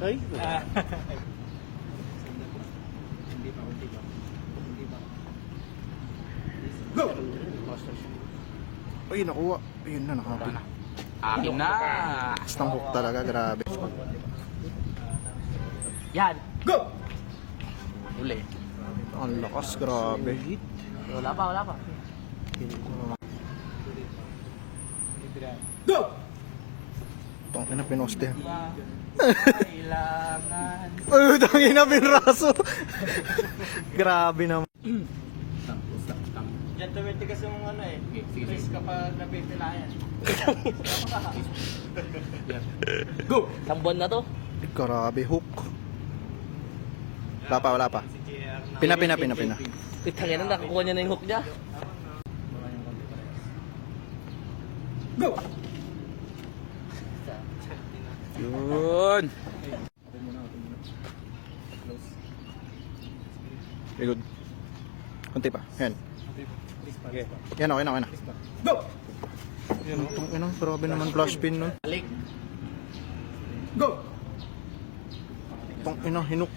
Ay. Go! Ay, nakuha. Ayun na, nakapin. Akin na. Bastang hook talaga, grabe. Yan. Go! Uli. Ang lakas, grabe. Wala pa, wala pa. Go! Itong ina pinoste. Kailangan. Ay, tangin na pinraso. Grabe naman. Yan tumitigas yung ano eh. Risk kapag napipilayan. Go! Tambon na to. Grabe, hook. Wala pa, wala pa. Pina. Pitangin na, nakakuha niya na yung hook niya. Go! Yun. Very good. Kunti pa. Yan. Yan, okay na. Go! Itong ina, grabe naman flash pin nun. Balik. Go! Itong ina, hinuk.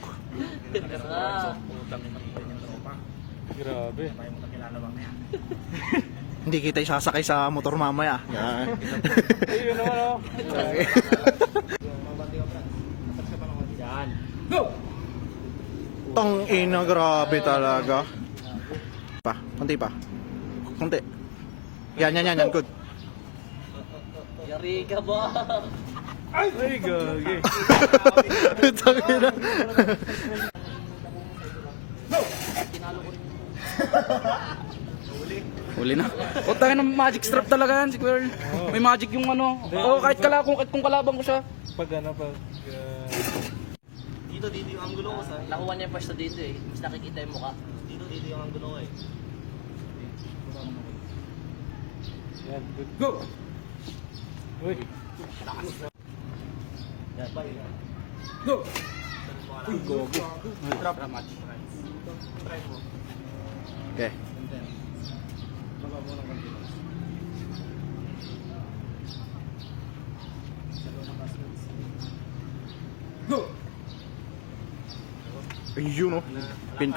Ah. Grabe. Hindi kita isasakay sa motor mamaya. Yan. Ayun naman oh. Yan. Go! Tang ina, grabe talaga. Kunti pa. Kunti. Yan, good. Yari ka ba? Ay, gagi. Tang ina. Uli na. O tayo ng magic strap talaga yan si Quirl. May magic yung ano. O kahit kung kalabang ko siya. Pag ano, pag... Dito yung angulo ko sa. Nakuha niya yung pwesto dito eh. Mas nakikita yung mukha. Dito yung angulo ko eh. Yan, good. Go! Uy. Go! Uy, gogo. Drop na match. Okay. Go! Ayun, oh. Pin.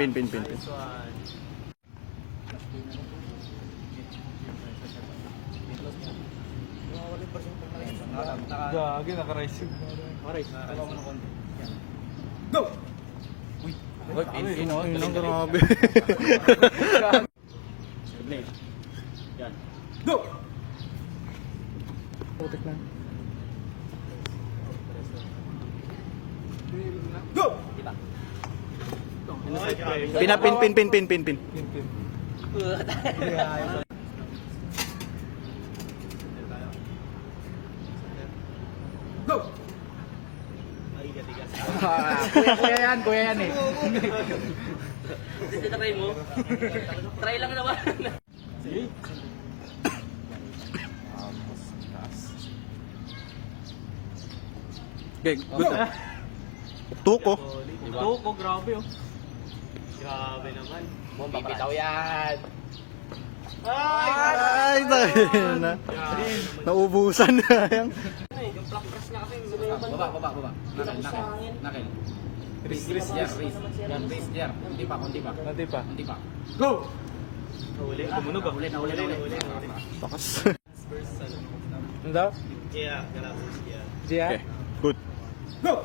Gagi, naka-rise yun. Go! Uy, pin o. Ayun, grabe. Yan. Go! Putik na. Go! Diba? Pin. Pin, pin. Go! Kuya yan eh. Try mo. Try lang naman. Okay, good. Tuko. Tuko, grabe oh. Grabe naman. Bibitaw yan. Ay, tangin na. Naubusan na yan. Yung plug press niya kasi. Baba. Nakil. Wrist. Yan, wrist. Hindi pa. Nanti pa. Go! Huli. Tumunog ah. Huli na. Takas. First ano. Ano daw? Yeah, galapos. Yeah. Jia? Okay, good. Go!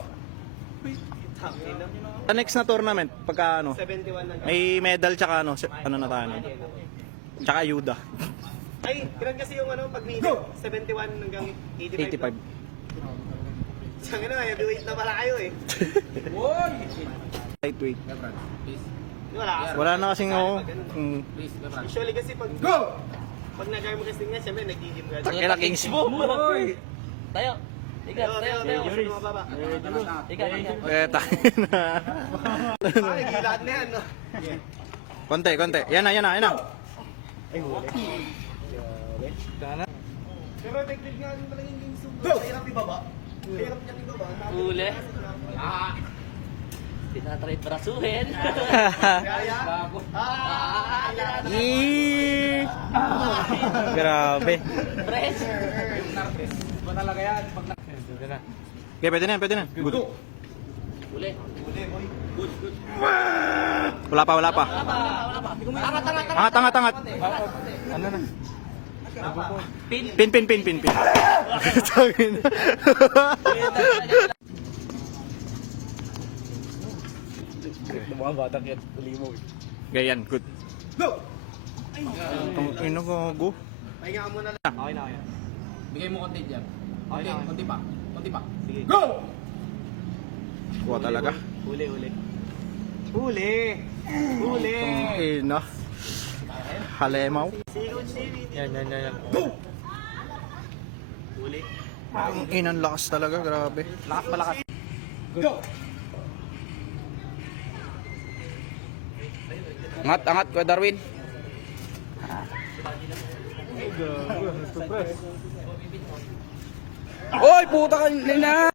Tangin na. Sa next na tournament, pagka ano, 71 na. may medal tsaka ano, ano na tayo. Tsaka ayuda. Ay, kailan kasi yung ano, pag Go! 71 hanggang 85. 85. Siyang na, heavyweight na pala kayo eh. Lightweight. Wala ka. Wala na kasing ako. Usually kasi pag Go! nag-arm wrestling nga, siyempre nag-gym ka. Kaya Kings mo. Tayo. Ikat, tayo. Gusto mo mababa. Ikat. Eh, tayo na. Ay, gilad na yan. No? Konti. Yan na. Sana. Pero effective nga rin pala yung game suit. Go! Hirap ibaba. Hirap niya ibaba. Huli. Tinatry brasuhin. Kaya? Eee! Grabe. Press. Ba talaga yan? Pag na... Pwede na. Okay, pwede na. Good. Go! Uli. Wala pa, wala pa. Angat, angat. Ano na? Pin. Tangin. Mga batang yan, ulimo. Ganyan, good. Go! Itong ino ko, go. Pahinga ka muna lang. Okay na, okay na. Bigay mo konti dyan. Okay na, okay. Konti pa. Konti pa. Sige. Go! Kuha talaga. Huli, huli. Huli! Huli! Itong ino. Halemaw. Sigon, sigon. Yan. Go! Huli. Ang inang lakas talaga, grabe. Lakas malakas. Go! Angat, Kuya Darwin. Oy, puta ka na.